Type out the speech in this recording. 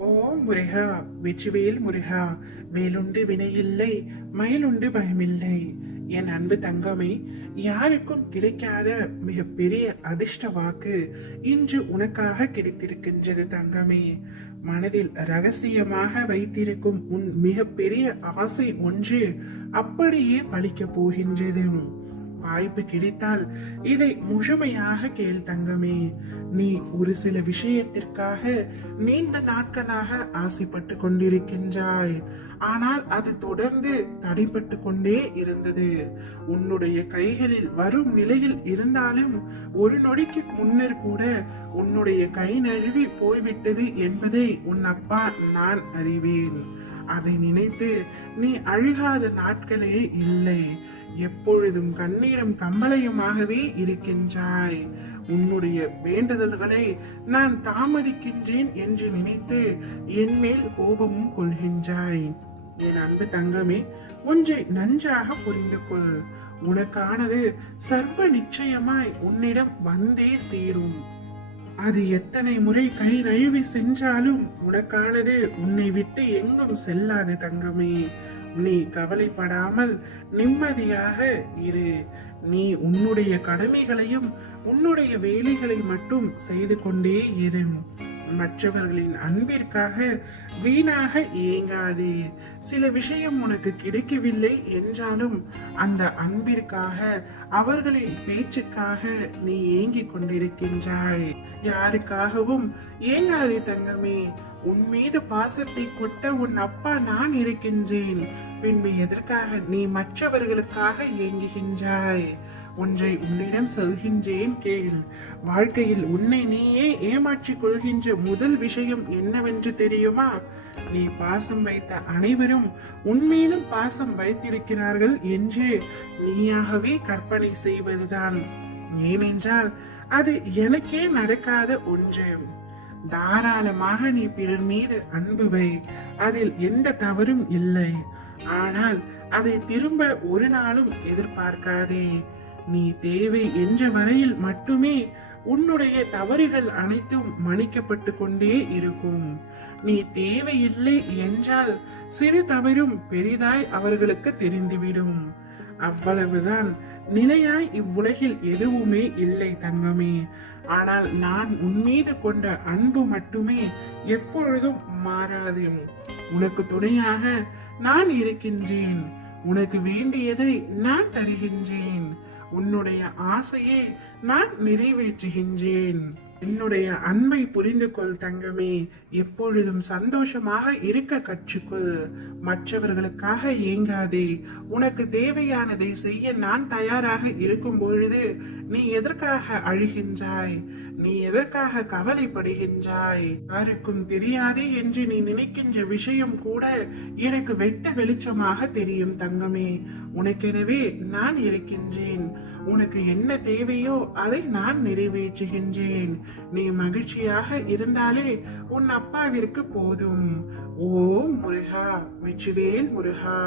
ஓம் முருகா, வெற்றிவேல் முருகா. வேலுண்டு வினையில்லை, மயிலுண்டு பயமில்லை. என் அன்பு தங்கமே, யாருக்கும் கிடைக்காத மிகப்பெரிய அதிர்ஷ்ட வாக்கு இன்று உனக்காக கிடைத்திருக்கின்றது தங்கமே. மனதில் ரகசியமாக வைத்திருக்கும் உன் மிகப்பெரிய ஆசை ஒன்று அப்படியே பலிக்க போகின்றது. வாய்ப்பு கிடைத்தால் இதை முழுமையாக கேள் தங்கமே. நீ ஒரு சில விஷயத்திற்காக நீண்ட நாட்களாக ஆசைப்பட்டு கொண்டிருக்கின்றாய். ஆனால் அது தொடர்ந்து தடைப்பட்டு கொண்டே இருந்தது. உன்னுடைய கைகளில் வரும் நிலையில் இருந்தாலும் ஒரு நொடிக்கு முன்னர் கூட உன்னுடைய கை நழுவி போய்விட்டது என்பதை உன் அப்பா நான் அறிவேன். அதை நினைத்து நீ அழுகாத நாட்களே இல்லை. எப்பொழுதும் கண்ணீரும் கம்பளையுமாகவே இருக்கின்றாய். உன்னுடைய வேண்டுதல்களை நான் தாமதிக்கின்றேன் என்று நினைத்து என் மேல் கோபமும் கொள்கின்றாய். என் அன்பு தங்கமே, ஒன்றை நன்றாக புரிந்து கொள். உனக்கானது சர்வ நிச்சயமாய் உன்னிடம் வந்தே தீரும். அது எத்தனை முறை கை நழுவி சென்றாலும் உனக்கானது உன்னை விட்டு எங்கும் செல்லாது தங்கமே. நீ கவலைப்படாமல் நிம்மதியாக இரு. நீ உன்னுடைய கடமைகளையும் உன்னுடைய வேலைகளை மட்டும் செய்து கொண்டே இரு. மற்றவர்களின் அன்பிற்காக வீணாக ஏங்காதே. சில விஷயம் உனக்கு கிடைக்கவில்லை என்றாலும் அந்த அன்பிற்காக, அவர்களின் பேச்சுக்காக நீ ஏங்கிக் கொண்டிருக்கின்றாய். யாருக்காகவும் ஏங்காதே தங்கமே. உன் மீது பாசத்தை கொட்ட உன் அப்பா நான் இருக்கின்றேன். பின்பு எதற்காக நீ மற்றவர்களுக்காக ஏங்குகின்றாய்? ஒன்றை உன்னிடம் சொல்கின்றேன் கேள். வாழ்க்கையில் உன்னை நீயே ஏமாற்றிக் கொள்கின்ற முதல் விஷயம் என்னவென்று தெரியுமா? நீ பாசம் வைத்த அனைவரும் உன்மீதும் பாசம் வைத்திருக்கிறார்கள் என்று நீயாகவே கற்பனை செய்வதுதான். ஏனென்றால் அது எனக்கே நடக்காத ஒன்று. தாராளமாக நீ பிறர் மீது அன்பு வை, அதில் எந்த தவறும் இல்லை. ஆனால் அதை திரும்ப ஒரு நாளும் எதிர்பார்க்காதே. நீ தேவை என்ற வரையில் மட்டுமே உன்னுடைய தவறுகள் அனைத்தும் மன்னிக்கப்பட்டு கொண்டே இருக்கும். நீ தேவையில்லை என்றால் சிறு தவறும் பெரிதாய் அவர்களுக்கு தெரிந்துவிடும். அவ்வளவுதான். நிலையாய் இவ்வுலகில் எதுவுமே இல்லை தங்கமே. ஆனால் நான் உன்மீது கொண்ட அன்பு மட்டுமே எப்பொழுதும் மாறாது. உனக்கு துணையாக நான் இருக்கின்றேன். உனக்கு வேண்டியதை நான் தருகின்றேன். உன்னுடைய ஆசையை நான் நிறைவேற்றுகின்றேன். என்னுடைய அன்பை புரிந்து கொள் தங்கமே. எப்பொழுதும் சந்தோஷமாக இருக்க கற்றுக்கொள். மற்றவர்களுக்காக ஏங்காதே. உனக்கு தேவையானதை செய்ய நான் தயாராக இருக்கும் பொழுது நீ எதற்காக அழுகின்றாய்? நீ எதற்காக கவலைப்படுகின்றாய்? யாருக்கும் தெரியாதே என்று நீ நினைக்கின்ற விஷயம் கூட எனக்கு வெட்ட வெளிச்சமாக தெரியும் தங்கமே. உனக்கெனவே நான் இருக்கின்றேன். உனக்கு என்ன தேவையோ அதை நான் நிறைவேற்றுகின்றேன். நீ மகிழ்ச்சியாக இருந்தாலே உன் அப்பாவிற்கு போதும். ஓம் முருகா, வெற்றிவேல் முருகா.